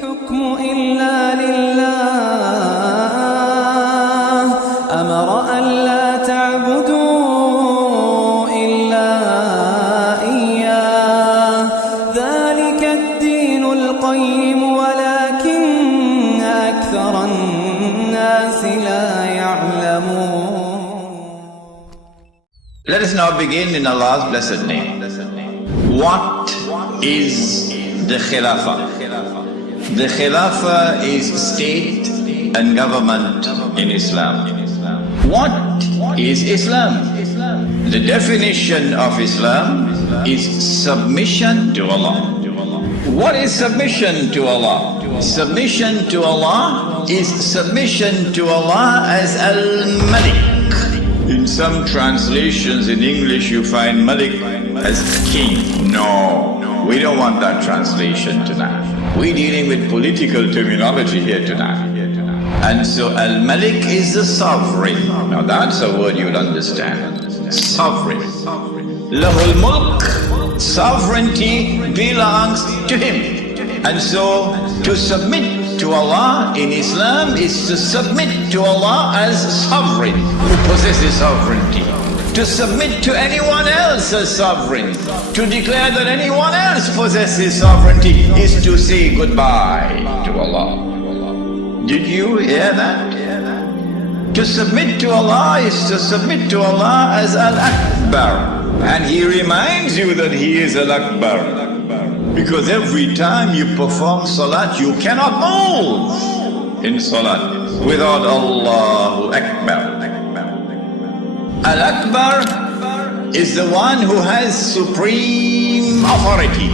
الحكم إلا لله أمر ألا تعبدوا إلا إياه ذلك الدين القيم ولكن أكثر الناس لا يعلمون. Let us now begin in Allah's blessed name. What is the Khilafah? The Khilafah is state and government in Islam. What is Islam? The definition of Islam is submission to Allah. What is submission to Allah? Submission to Allah is submission to Allah as Al-Malik. In some translations in English you find Malik as king. No, we don't want that translation tonight. We're dealing with political terminology here tonight. And so Al-Malik is the sovereign. Now that's a word you'll understand. Sovereign. Lahul Mulk, sovereignty belongs to him. And so to submit to Allah in Islam is to submit to Allah as sovereign who possesses sovereignty. To submit to anyone else as sovereign, to declare that anyone else possesses sovereignty is to say goodbye to Allah. Did you hear that? To submit to Allah is to submit to Allah as Al-Akbar. And He reminds you that He is Al-Akbar. Because every time you perform salat, you cannot move in salat without Allahu Akbar. Al-Akbar is the one who has supreme authority.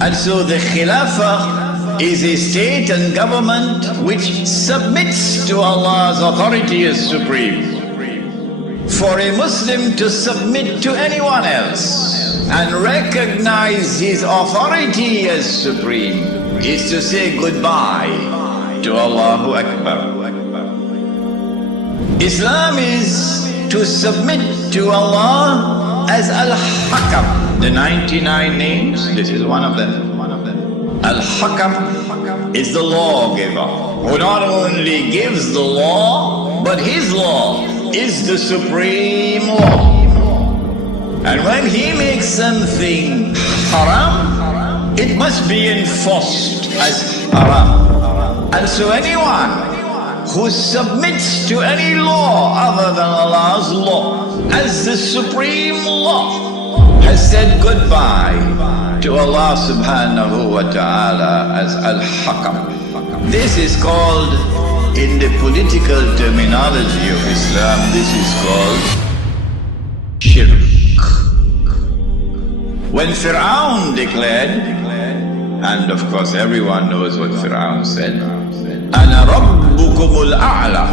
And so the Khilafah is a state and government which submits to Allah's authority as supreme. For a Muslim to submit to anyone else and recognize his authority as supreme is to say goodbye to Allahu Akbar. Islam is to submit to Allah as Al-Hakam. The 99 names, this is one of them. Al-Hakam is the lawgiver who not only gives the law, but his law is the supreme law. And when he makes something haram, it must be enforced as haram. And so anyone who submits to any law other than Allah's law as the supreme law has said goodbye to Allah subhanahu wa ta'ala as Al-Hakam. This is called, in the political terminology of Islam, this is called shirk. When Fir'aun declared, and of course everyone knows what Fir'aun said, Ana Rabbukumul A'la,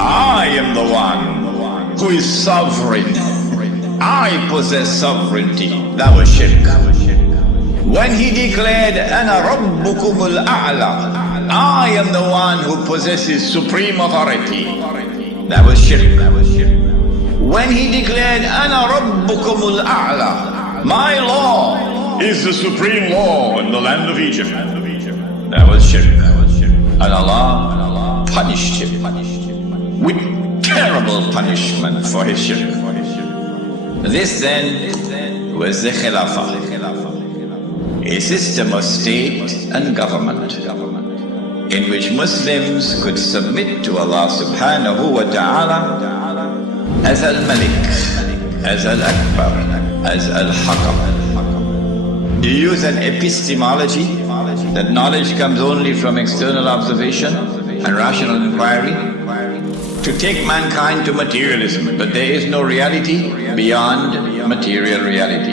I am the one who is sovereign. I possess sovereignty. That was shirk. When he declared, Ana Rabbukumul A'la, I am the one who possesses supreme authority, that was shirk. When he declared, Ana Rabbukumul A'la, my law is the supreme law in the land of Egypt, that was shirk. And Allah punished him with terrible punishment for his shirk. This then was the Khilafah, a system of state and government in which Muslims could submit to Allah subhanahu wa ta'ala as Al-Malik, as Al-Akbar, as Al-Hakam. You use an epistemology, that knowledge comes only from external observation and rational inquiry, to take mankind to materialism, but there is no reality beyond material reality.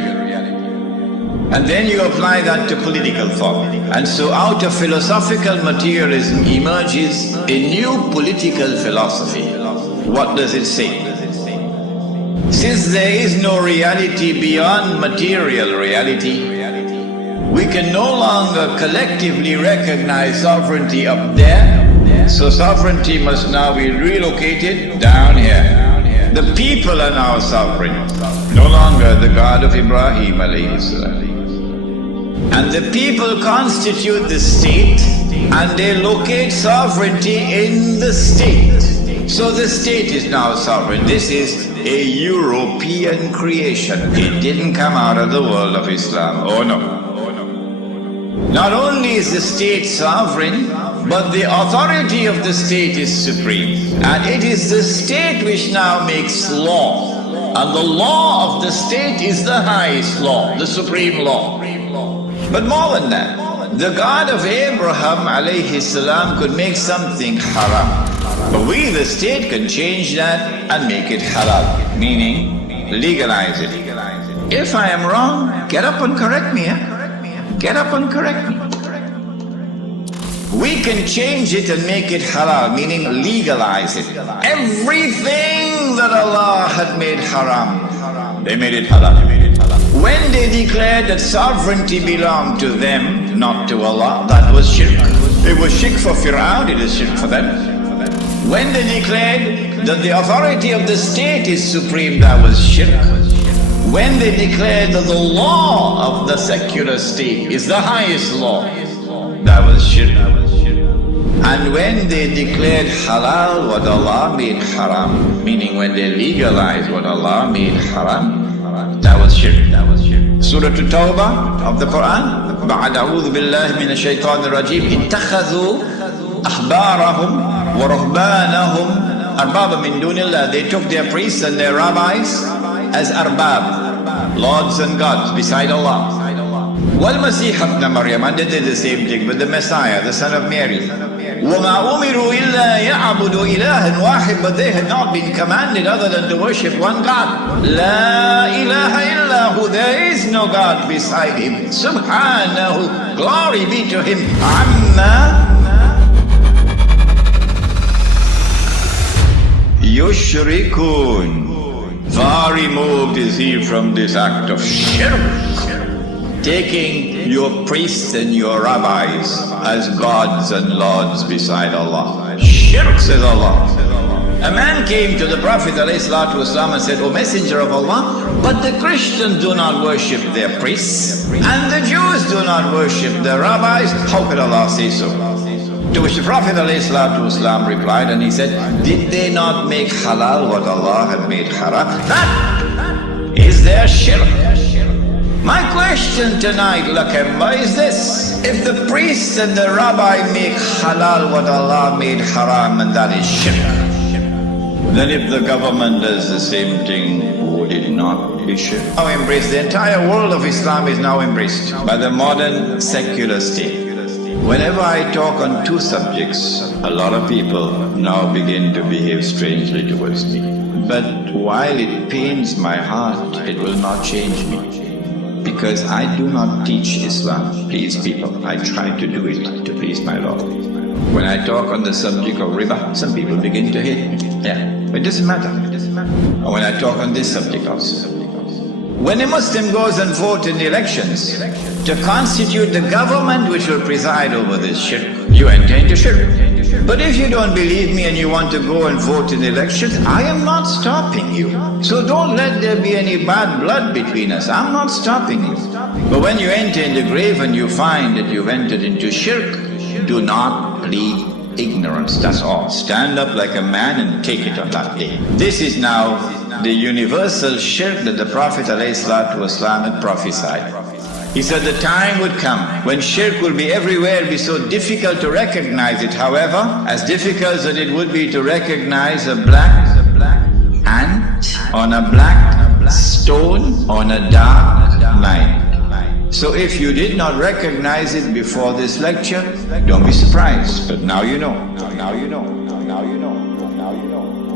And then you apply that to political thought. And so out of philosophical materialism emerges a new political philosophy. What does it say? Since there is no reality beyond material reality, we can no longer collectively recognize sovereignty up there, so sovereignty must now be relocated down here. The people are now sovereign, no longer the God of Ibrahim alayhi salam. And the people constitute the state, and they locate sovereignty in the state. So the state is now sovereign. This is a European creation. It didn't come out of the world of Islam. Oh no. Not only is the state sovereign, but the authority of the state is supreme. And it is the state which now makes law. And the law of the state is the highest law, the supreme law. But more than that, the God of Abraham alayhi salam could make something haram. But we, the state, can change that and make it halal, meaning legalize it. If I am wrong, get up and correct me. Get up and correct me. We can change it and make it halal, meaning legalize it. Everything that Allah had made haram, they made it halal. When they declared that sovereignty belonged to them, not to Allah, that was shirk. It was shirk for Fir'aun, it is shirk for them. When they declared that the authority of the state is supreme, that was shirk. When they declared that the law of the secular state is the highest law, that was shirk. And when they declared halal what Allah made haram, meaning when they legalized what Allah made haram, that was shirk. Surah At-Tawbah of the Quran, بعد أعوذ بالله من الشيطان الرجيم اتخذوا أحبارهم ورهبانهم أربابا من دون الله. They took their priests and their rabbis as arbab, lords and gods beside Allah. وَالْمَسِيحَ ابْنَ مَرْيَمَ, and they did the same thing with the Messiah, the son of Mary. وَمَا أُمِرُوا إِلَّا يَعْبُدُوا إِلَهًا وَاحِدًا, but they had not been commanded other than to worship one God. لَا إِلَهَ إِلَّا هُ, there is no God beside him. Subhanahu, glory be to him. عَمَّا يُشْرِكُونَ, far removed is he from this act of shirk. Taking your priests and your rabbis as gods and lords beside Allah. Shirk, says Allah. A man came to the Prophet ﷺ and said, O Messenger of Allah, but the Christians do not worship their priests, and the Jews do not worship their rabbis. How could Allah say so? To which the Prophet ﷺ replied, and he said, did they not make halal what Allah had made haram? That is their shirk. My question tonight, Lakemba, is this: if the priests and the rabbi make halal what Allah made haram, and that is shirk, then if the government does the same thing, would it not be shirk? Now embraced, the entire world of Islam is now embraced by the modern secular state. Whenever I talk on two subjects, a lot of people now begin to behave strangely towards me. But while it pains my heart, it will not change me. Because I do not teach Islam, please people. I try to do it to please my Lord. When I talk on the subject of riba, some people begin to hate me. Yeah, but it doesn't matter. And when I talk on this subject also. When a Muslim goes and votes in the elections to constitute the government which will preside over this shirk, you enter into shirk. But if you don't believe me and you want to go and vote in the elections, I am not stopping you. So don't let there be any bad blood between us. I'm not stopping you. But when you enter in the grave and you find that you've entered into shirk, do not plead ignorance, that's all. Stand up like a man and take it on that day. This is now the universal shirk that the Prophet ﷺ had prophesied. He said the time would come when shirk will be everywhere, be so difficult to recognize it. However, as difficult as it would be to recognize a black ant on a black stone on a dark night. So if you did not recognize it before this lecture, don't be surprised. But now you know. Now you know. Now you know. Now you know.